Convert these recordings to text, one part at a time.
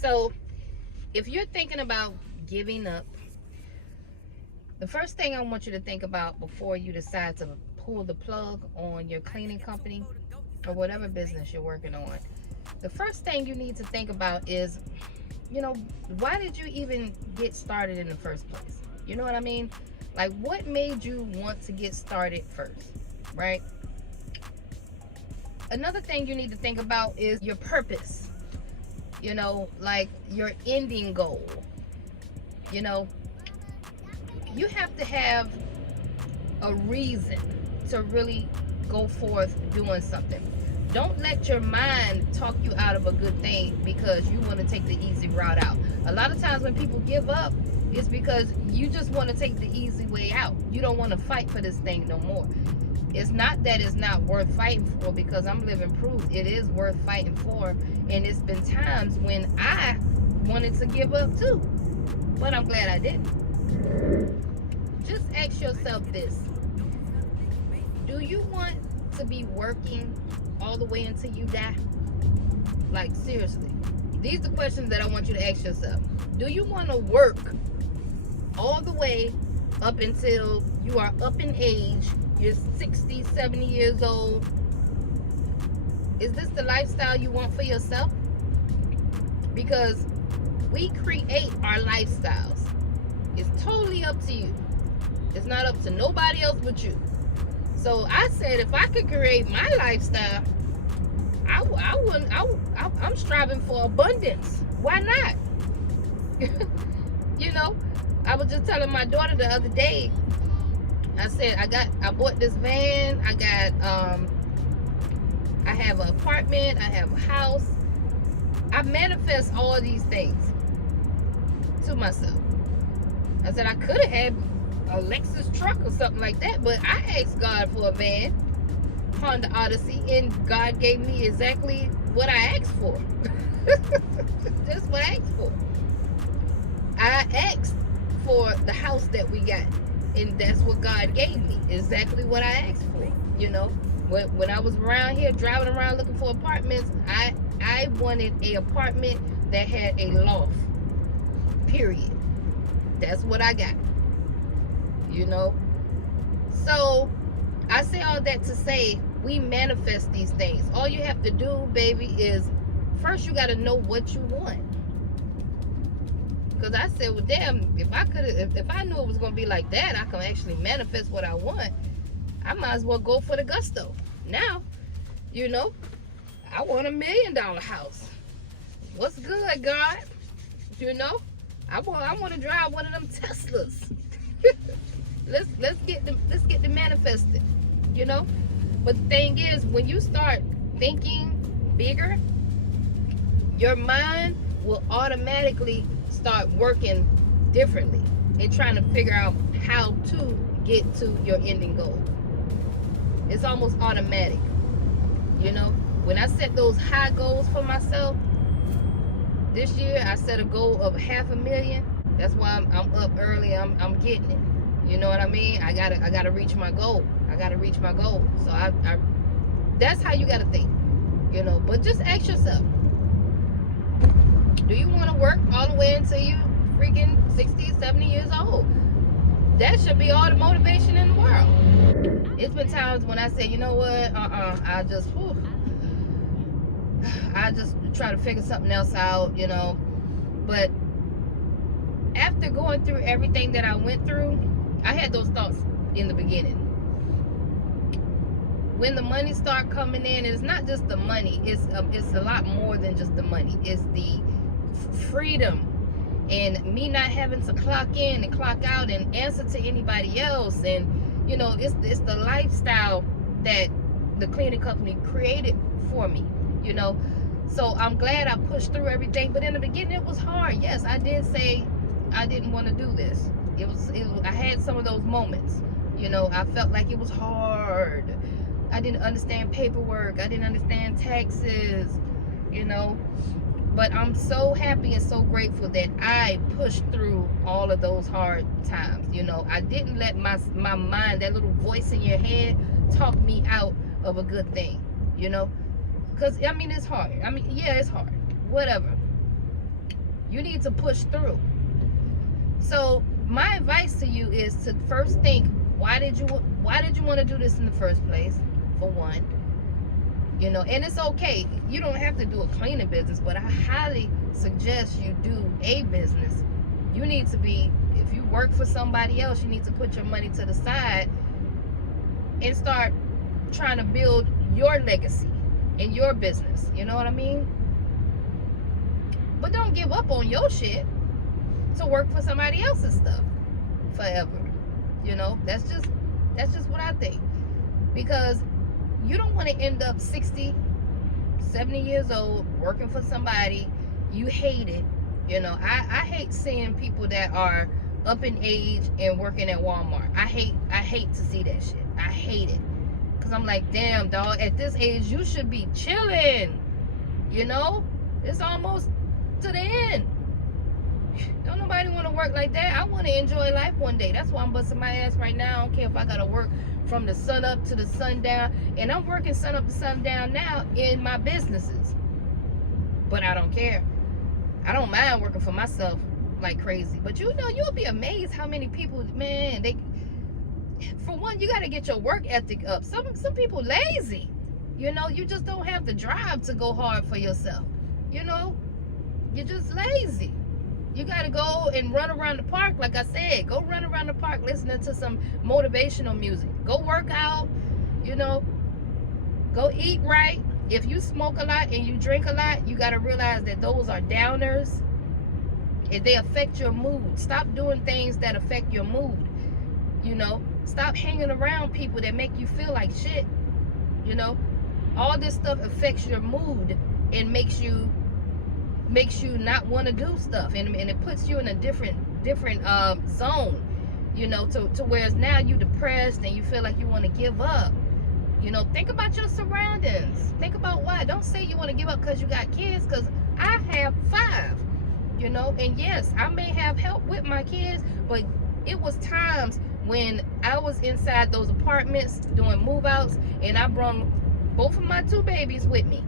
So if you're thinking about giving up, the first thing I want you to think about before you decide to pull the plug on your cleaning company or whatever business you're working on, the first thing you need to think about is, why did you even get started in the first place? You know what I mean? Like, what made you want to get started first, right? Another thing you need to think about is your purpose, like your ending goal. You know, you have to have a reason to really go forth doing something. Don't let your mind talk you out of a good thing because you want to take the easy route out. A lot of times when people give up, it's because you just want to take the easy way out. You don't want to fight for this thing no more. It's not that it's not worth fighting for, because I'm living proof it is worth fighting for. And it's been times when I wanted to give up too, but I'm glad I didn't. Just ask yourself this: do you want to be working all the way until you die? Like, seriously, these are questions that I want you to ask yourself. Do you want to work all the way up until you are up in age, you're 60, 70 years old? Is this the lifestyle you want for yourself? Because we create our lifestyles. It's totally up to you. It's not up to nobody else but you. So I said, if I could create my lifestyle, I'm striving for abundance. Why not? I was just telling my daughter the other day, I said, I bought this van, I have an apartment, I have a house. I manifest all these things to myself. I said I could have had a Lexus truck or something like that, but I asked God for a van, Honda Odyssey, and God gave me exactly what I asked for. That's what I asked for. I asked for the house that we got, and that's what God gave me, exactly what I asked for. When I was around here driving around looking for apartments, I wanted an apartment that had a loft, period. That's what I got. So I say all that to say, we manifest these things. All you have to do, baby, is first you got to know what you want. Because I said, well, damn, if I knew it was going to be like that, I can actually manifest what I want, I might as well go for the gusto. Now, I want $1 million house. What's good, God? I want to drive one of them Teslas. let's get the manifested. But the thing is, when you start thinking bigger, your mind will automatically start working differently and trying to figure out how to get to your ending goal. It's almost automatic. When I set those high goals for myself, this year I set a goal of $500,000. That's why I'm up early. I'm getting it. You know what I mean? I gotta reach my goal. So I that's how you gotta think. But just ask yourself, do you want to work all the way until you freaking 60, 70 years old? That should be all the motivation in the world. It's been times when I say, you know what, I just try to figure something else out, But after going through everything that I went through, I had those thoughts in the beginning. When the money start coming in, it's not just the money. It's a lot more than just the money. It's the freedom and me not having to clock in and clock out and answer to anybody else. And it's the lifestyle that the cleaning company created for me. So I'm glad I pushed through everything. But in the beginning, it was hard. Yes, I did say I didn't want to do this. I had some of those moments. I felt like it was hard. I didn't understand paperwork. I didn't understand taxes. But I'm so happy and so grateful that I pushed through all of those hard times. I didn't let my mind, that little voice in your head, talk me out of a good thing. Because it's hard. Yeah, it's hard. Whatever. You need to push through. So my advice to you is to first think, why did you want to do this in the first place? For one, you know, and it's okay. You don't have to do a cleaning business, but I highly suggest you do a business. You need to be, if you work for somebody else, you need to put your money to the side and start trying to build your legacy in your business. You know what I mean? But don't give up on your shit to work for somebody else's stuff forever. You know, that's just what I think. Because you don't want to end up 60, 70 years old working for somebody you hate it. You know, I hate seeing people that are up in age and working at Walmart. I hate to see that shit. I hate it. Cause I'm like, damn, dog, at this age you should be chilling. You know? It's almost to the end. Don't nobody want to work like that. I want to enjoy life one day. That's why I'm busting my ass right now. I don't care if I gotta work from the sun up to the sundown. And I'm working sun up to sundown now in my businesses. But I don't care. I don't mind working for myself like crazy. But you know, you'll be amazed how many people, man, for one, you got to get your work ethic up. Some people lazy. You know, you just don't have the drive to go hard for yourself. You know, you're just lazy. You got to go and run around the park. Like I said, go run around the park listening to some motivational music. Go work out, you know, go eat right. If you smoke a lot and you drink a lot, you got to realize that those are downers. If they affect your mood, stop doing things that affect your mood. You know, stop hanging around people that make you feel like shit. You know, all this stuff affects your mood and makes you not want to do stuff, and it puts you in a different zone. You know, to whereas now you depressed and you feel like you want to give up. You know, think about your surroundings. Think about why. Don't say you want to give up because you got kids, because I have 5. You know, and yes, I may have help with my kids, but it was times when I was inside those apartments doing move outs and I brought both of my 2 babies with me.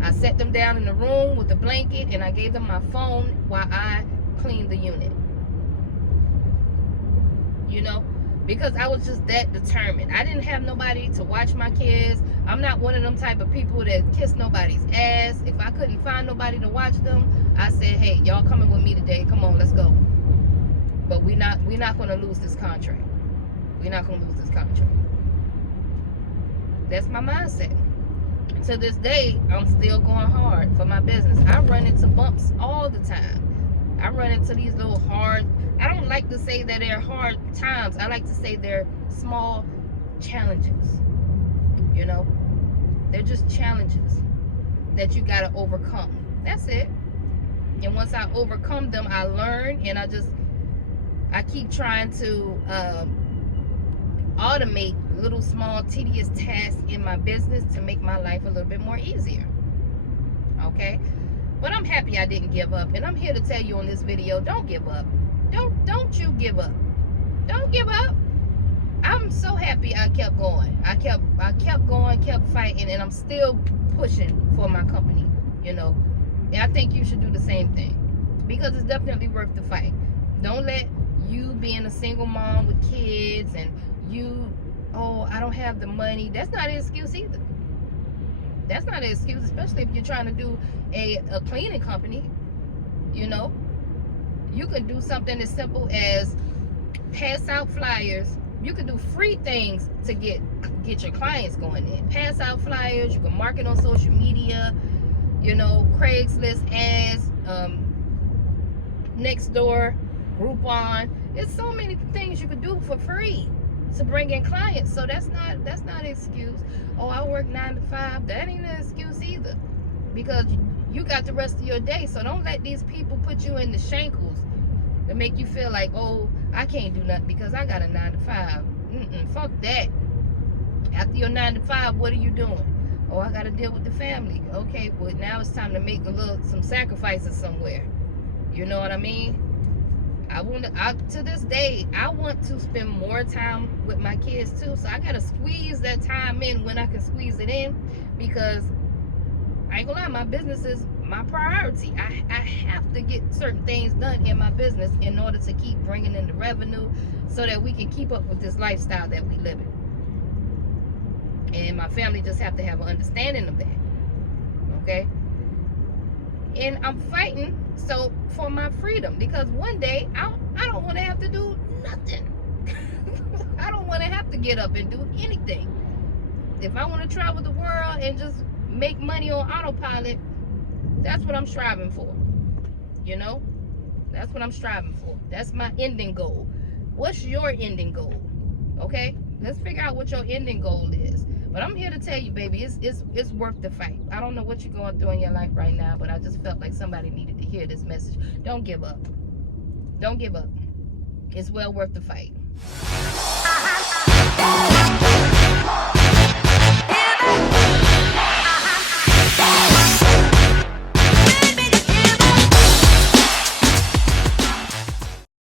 I set them down in the room with a blanket and I gave them my phone while I cleaned the unit. You know, because I was just that determined. I didn't have nobody to watch my kids. I'm not one of them type of people that kiss nobody's ass. If I couldn't find nobody to watch them, I said, hey, y'all coming with me today. Come on, let's go. But we're not going to lose this contract. We're not going to lose this contract. That's my mindset. To this day, I'm still going hard for my business. I run into bumps all the time. I run into these little hard, I don't like to say that they're hard times. I like to say they're small challenges. You know, they're just challenges that you got to overcome. That's it. And once I overcome them, I learn, and I keep trying to automate little small tedious tasks in my business to make my life a little bit more easier. Okay? But I'm happy I didn't give up, and I'm here to tell you on this video, don't give up. Don't you give up. Don't give up. I'm so happy I kept going. I kept going, kept fighting, and I'm still pushing for my company, you know. And I think you should do the same thing, because it's definitely worth the fight. Don't let you being a single mom with kids and I don't have the money. That's not an excuse either. That's not an excuse, especially if you're trying to do a cleaning company. You know, you can do something as simple as pass out flyers. You can do free things to get your clients going in. Pass out flyers. You can market on social media. You know, Craigslist ads, Nextdoor, Groupon. There's so many things you can do for free to bring in clients. So that's not an excuse. Oh, I work 9 to 5. That ain't an excuse either, because you got the rest of your day. So don't let these people put you in the shankles to make you feel like, oh, I can't do nothing because I got a 9 to 5. Fuck that. After your 9 to 5, what are you doing? Oh, I got to deal with the family. Okay, well, now it's time to make some sacrifices somewhere. You know what I mean? To this day, I want to spend more time with my kids too. So I got to squeeze that time in when I can squeeze it in, because I ain't gonna lie, my business is my priority. I have to get certain things done in my business in order to keep bringing in the revenue so that we can keep up with this lifestyle that we live in. And my family just have to have an understanding of that. Okay? And I'm fighting for my freedom, because one day I don't want to have to do nothing. I don't want to have to get up and do anything. If I want to travel the world and just make money on autopilot, that's what I'm striving for. You know, that's what I'm striving for. That's my ending goal. What's your ending goal? Okay, let's figure out what your ending goal is. But I'm here to tell you, baby, it's worth the fight. I don't know what you're going through in your life right now, but I just felt like somebody needed to hear this message. Don't give up. Don't give up. It's well worth the fight.